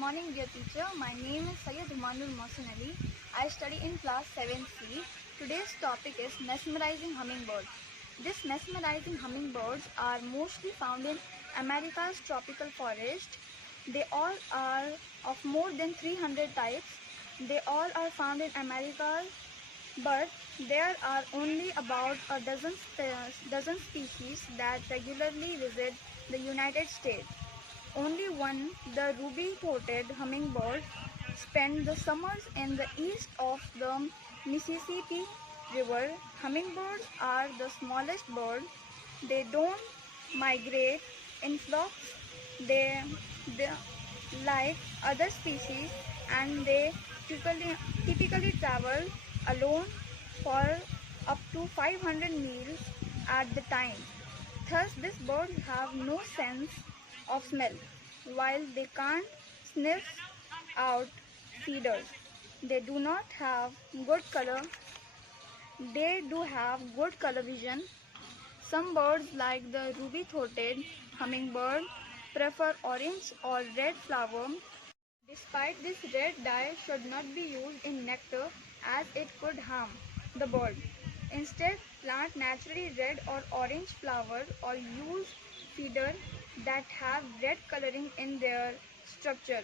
morning, dear teacher. My name is Syed Humanul Mohsin Ali. I study in class 7C. Today's topic is mesmerizing hummingbirds. These mesmerizing hummingbirds are mostly found in America's tropical forest. They all are of more than 300 types. They all are found in America, but there are only about a dozen species that regularly visit the United States. Only one, the ruby-throated hummingbird, spend the summers in the east of the Mississippi River. Hummingbirds are the smallest bird. They don't migrate in flocks. They like other species, and they typically travel alone for up to 500 miles at the time. Thus, these birds have no sense of smell. While they can't sniff out feeders, they do not have good color. They do have good color vision. Some birds, like the ruby-throated hummingbird, prefer orange or red flower. Despite this, red dye should not be used in nectar as it could harm the bird. Instead, plant naturally red or orange flower or use feeder that have red coloring in their structure.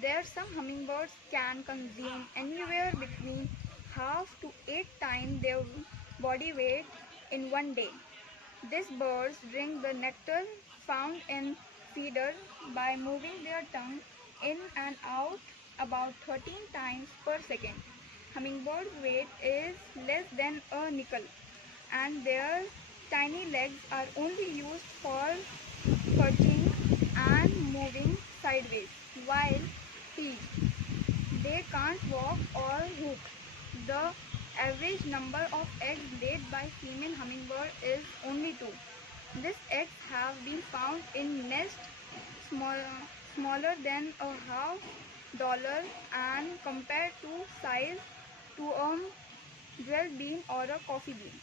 There, some hummingbirds can consume anywhere between half to 8 times their body weight in one day. These birds drink the nectar found in feeder by moving their tongue in and out about 13 times per second. Hummingbirds' weight is less than a nickel, and their tiny legs are only used for perching and moving sideways while feed. They can't walk or hoop. The average number of eggs laid by female hummingbird is only 2. These eggs have been found in nests smaller than a half dollar and compared to size to a jewel bean or a coffee bean.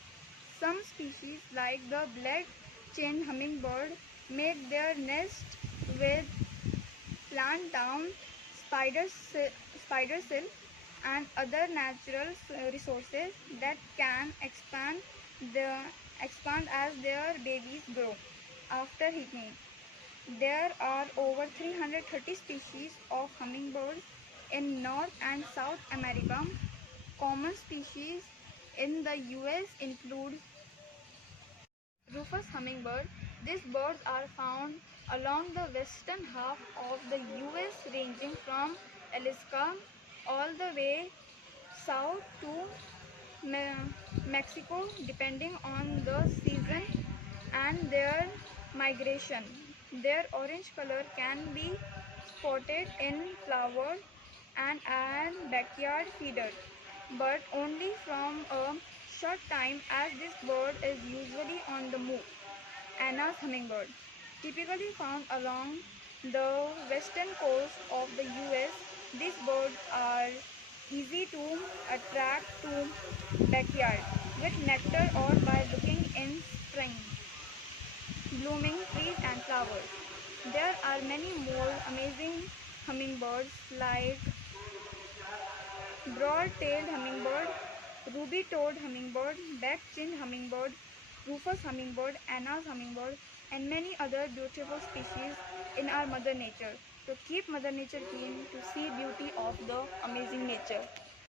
Some species like the black-chained hummingbird make their nest with plant down, spider silk, and other natural resources that can the expand as their babies grow after heating. There are over 330 species of hummingbirds in North and South America. Common species in the US include Rufous hummingbird. These birds are found along the western half of the US, ranging from Alaska all the way south to Mexico, depending on the season and their migration. Their orange color can be spotted in flowers and backyard feeders, but only from a short time as this bird is usually on the move. Anna's hummingbird, typically found along the western coast of the US, these birds are easy to attract to backyard with nectar or by looking in spring, blooming trees and flowers. There are many more amazing hummingbirds like broad-tailed hummingbird, ruby-toed hummingbird, black-chinned hummingbird, rufous hummingbird, Anna's hummingbird, and many other beautiful species in our Mother Nature. So keep Mother Nature keen to see beauty of the amazing nature.